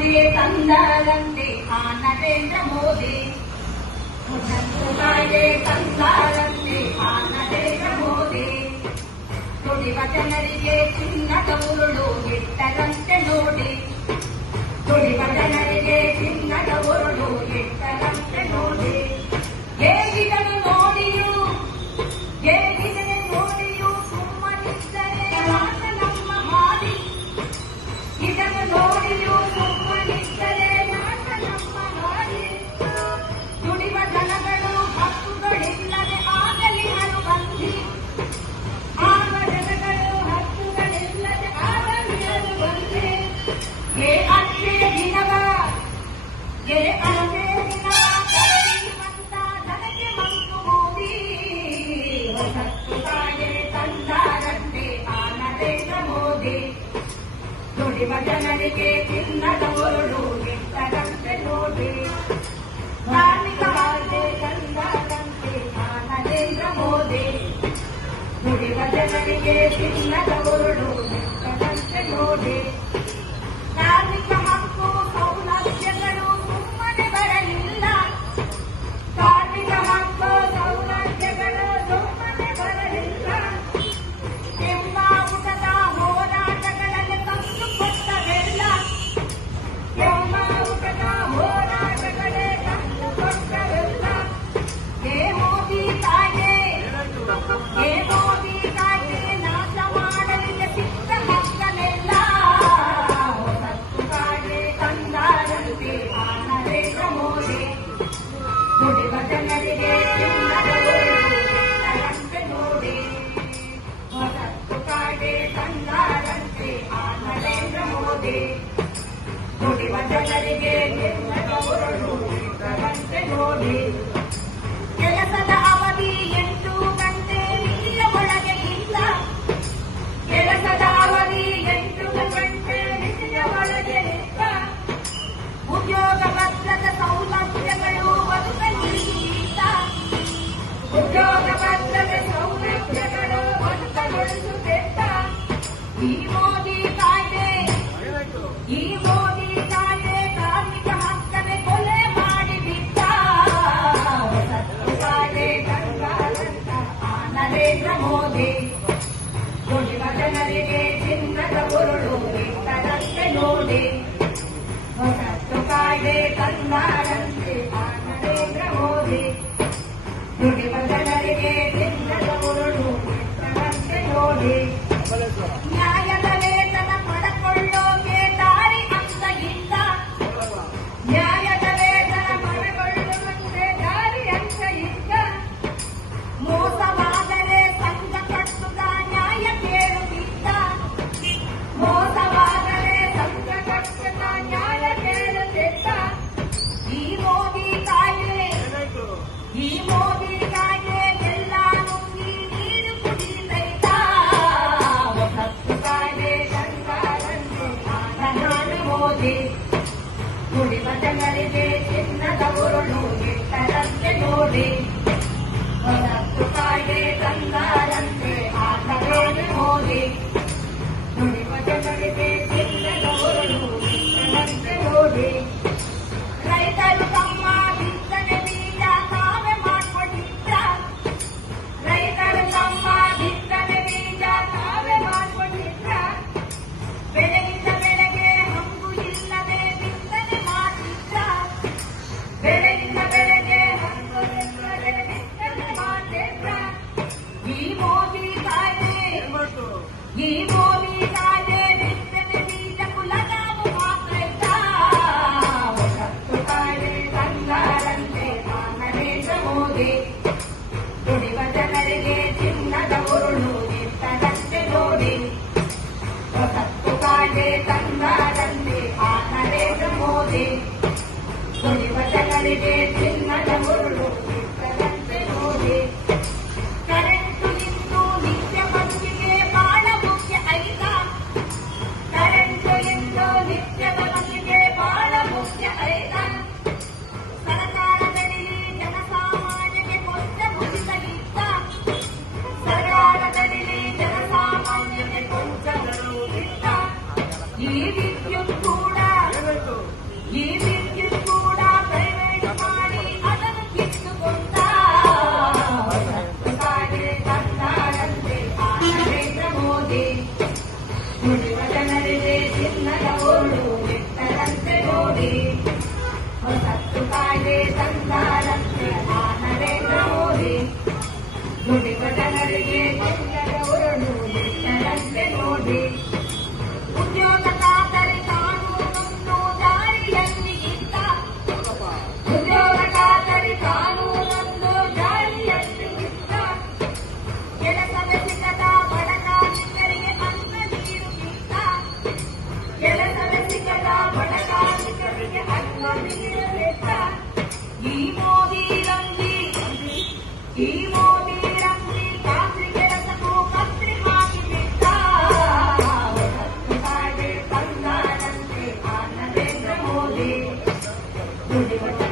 ಜನರಿಗೆ ತಂದಾರಂತೆ ಆ ನರೇಂದ್ರ ಮೋದಿ. ಕಾಯ್ದೆ ತಂದಾರಂತೆ ಆ ನರೇಂದ್ರ ಮೋದಿ. ದುಡಿವ ಜನರಿಗೆ ಚಿನ್ನದ ಉರುಳು ಇಟ್ಟರಂತೆ ನೋಡಿ. ದುಡಿವ ಜನರಿಗೆ ಚಿನ್ನದ ಉರುಳು ಇಟ್ಟರಂತೆ ನೋಡಿ. ಹೇಗಿದನು ನೋಡಿಯೂ ಹೇಗಿದನು ನೋಡಿಯೂ ಸುಮ್ಮನಿದ್ದರೆ ನಾಶ ನಮ್ಮ ಹಾದಿ. ಇದನ್ನು ನೋಡಿಯೂ ಸುಮ್ಮನಿದ್ದರೆ ನಾಶ ನಮ್ಮ ಹಾದಿ. ದುಡಿವ ಜನಗಳು ಹಕ್ಕುಗಳಿಲ್ಲದೆ ಆಗಲಿ ಅನುಬಂಧಿ. ಆಗ ಜನಗಳು ಹಕ್ಕುಗಳಿಲ್ಲದೆ ಆಗಲಿ ಅನುಬಂಧಿ. ಏ ಅಷ್ಟೇ ದಿನವ ಏ ಅಷ್ಟೇ ದಿನವ ಕರೆಯುವಂತ ಜನಕ್ಕೆ ಮಂಕು ಮೋದಿ. ಹೊಸತ್ತು ಕಾಯ್ದೆ ತಂದಾರಂತೆ ಆ ನರೇಂದ್ರ ಮೋದಿ. ದುಡಿವ ಜನರಿಗೆ ಚಿನ್ನದ ಉರುಳು ಇಟ್ಟರಂತೆ ನೋಡಿ. ಕಾರ್ಮಿಕ ಕಾಯ್ದೆ ತಂದಾರಂತೆ ಆ ನರೇಂದ್ರ ಮೋದಿ. ದುಡಿವ ಜನರಿಗೆ ಚಿನ್ನದ ಉರುಳು ಇಟ್ಟರಂತೆ ನೋಡಿ. ಕಾರ್ಮಿಕ ಹಕ್ಕು ಸೌಲಭ್ಯಗಳು ಸುಮ್ಮನೆ ಬರಲಿಲ್ಲ. ಕಾರ್ಮಿಕ ಹಕ್ಕು ಸೌಲಭ್ಯಗಳು ಸುಮ್ಮನೆ ಬರಲಿಲ್ಲ. ಕೆಂಬಾವುಟದ ಹೋರಾಟಗಳಲ್ಲಿ ತಂದು ಕೊಟ್ಟವೆಲ್ಲ. ಕೆಂಬಾವುಟದ ಹೋರಾಟಗಳೇ ತಂದು ಕೊಟ್ಟವೆಲ್ಲ. ಏ ಮೋದಿ ಕಾಯ್ದೆ ಏ ಮೋದಿ ಕಾಯ್ದೆ ನಾಶ ಮಾಡಲಿಕ್ಕೆ ಸಿಕ್ಕ ಹಕ್ಕನೆಲ್ಲ. ಹೊಸತ್ತು ಕಾಯ್ದೆ ತಂದಾರಂತೆ ಆ ನರೇಂದ್ರ ಮೋದಿ. ದುಡಿವ ಜನರಿಗೆ ಚಿನ್ನದ ಉರುಳು ಇಟ್ಟರಂತೆ ನೋಡಿ. ಹೊಸತ್ತು ಕಾಯ್ದೆ ತಂದಾರಂತೆ ಆ ನರೇಂದ್ರ ಮೋದಿ. ದುಡಿವ ಜನರಿಗೆ ಚಿನ್ನದ ಉರುಳು ಇಟ್ಟರಂತೆ ನೋಡಿ. ಕೆಲಸದ ಅವಧಿ 8 ಗಂಟೆ ಮಿತಿಯ ಒಳಗೆ ಇಲ್ಲ. ಕೆಲಸದ ಅವಧಿ 8 ಗಂಟೆ ಮಿತಿಯ ಒಳಗೆ ಇಲ್ಲ. ಉದ್ಯೋಗ ಭದ್ರದ ಸೌಲಭ್ಯಗಳು ಬದುಕಲಿಲ್ಲ. ಉದ್ಯೋಗ ಭದ್ರದ ಸೌಲಭ್ಯಗಳು ಬದುಕಗೊಳಿಸುತ್ತಿಲ್ಲ. ಈ ಮೋದಿ ಕಾಯ್ದೆ ಈ ಮೋದಿ ಕಾಯ್ದೆ ಕಾರ್ಮಿಕ ಹಕ್ಕನೆ ಕೊಲೆ ಮಾಡಿಬಿಟ್ಟ. ಹೊಸತ್ತು ಕಾಯ್ದೆ ತಂದಾರಂತ ಆ ನರೇಂದ್ರ ಮೋದಿ. ದುಡಿವ ಜನರಿಗೆ ಚಿನ್ನದ ಉರುಳು ಇಟ್ಟರಂತೆ ನೋಡಿ. ಹೊಸತ್ತು ಕಾಯ್ದೆ ತಂದಾರಂತೆ ಆ ನರೇಂದ್ರ ಮೋದಿ. ದುಡಿವ ಜನರಿಗೆ ಚಿನ್ನದ ಉರುಳು ಇಟ್ಟರಂತೆ ನೋಡಿ. ನ್ಯಾಯದ ವೇತನ ಪಡೆಕೊಳ್ಳೋಕೆ ದಾರಿ ಅಂತ ಇಲ್ಲ. ನ್ಯಾಯದ ವೇತನ ಪಡೆಕೊಳ್ಳುವಂತೆ ದಾರಿ ಅಂತ ಇಲ್ಲ. ಮೋಸವಾದರೆ ಸಂಘ ಕಟ್ಟುತ್ತ ನ್ಯಾಯ ಕೇಳುತ್ತಿದ್ದ. ಮೋಸವಾದರೆ ಸಂಘ ಕಟ್ಟುತ್ತ ನ್ಯಾಯ ಕೇಳುತ್ತಿದ್ದ. ಈ ಮೋದಿ ಕಾಯ್ದೆ ಈ ಮೋದಿ ಕಾಯ್ದೆ ಎಲ್ಲ ನುಂಗಿ ನೀರು ಕುಡಿತೈತ. ಹೊಸತ್ತು ಕಾಯ್ದೆ ತಂದಾರಂತೆ ಆ ನರೇಂದ್ರ ಮೋದಿ. ದುಡಿವ ಜನರಿಗೆ ಚಿನ್ನದ ಉರುಳು ಇಟ್ಟರಂತೆ ನೋಡಿ. ಹೊಸತ್ತು ಕಾಯ್ದೆ ತಂದಾರಂತೆ ಆ ನರೇಂದ್ರ ಮೋದಿ. ದುಡಿವ ಜನರಿಗೆ ಚಿನ್ನದ ಉರುಳು ಇಟ್ಟರಂತೆ ನೋಡಿ. ರೈತರು ತಮ್ಮ ಬಿತ್ತನೆ ಬೀಜ ತಾವೇ ಮಾಡ್ಕೊಂಡಿದ್ದ. ರೈತರು ತಮ್ಮ ಬಿತ್ತನೆ ಬೀಜ ತಾವೇ ಮಾಡ್ಕೊಂಡಿದ್ದ. ಬೆಳೆಗಿಂದ ಬೆಳೆಗೆ ಹಂಗು ಇಲ್ಲದೆ ಬಿತ್ತನೆ ಮಾಡಿದ್ದ. ಬೆಳೆಗಿಂದ ಬೆಳೆಗೆ ಹಂಗು ಇಲ್ಲದೆ ಬಿತ್ತನೆ ಮಾಡಿದ್ದ. ಈ ಮೋದಿ ಕಾಯ್ದೆ ಈ ಮೋದಿ ಕಾಯ್ದೆ ಬಿತ್ತನೆ ಬಡಗಾಲಿಕರಿಗೆ ಅನ್ನ ನೀಡಬೇಕ ಈ ಮೋದಿ ರಂಗಿ ಖಾತ್ರಿ ಕೆಲಸಕ್ಕೂ ಕತ್ರಿ ಹಾಕಿಬಿಟ್ಟ ಹೊತ್ತು ಕಾಯ್ದೆ ತಂದಾನಂತೆ ಆ ನರೇಂದ್ರ ಮೋದಿ ನುಡಿಮಠ